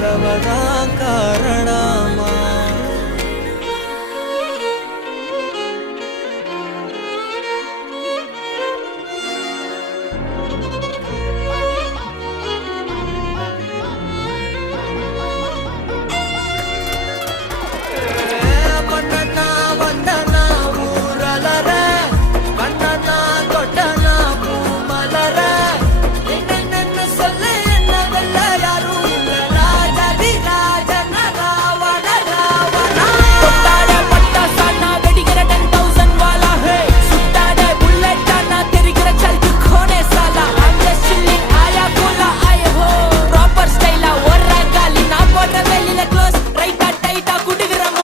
ラバなんか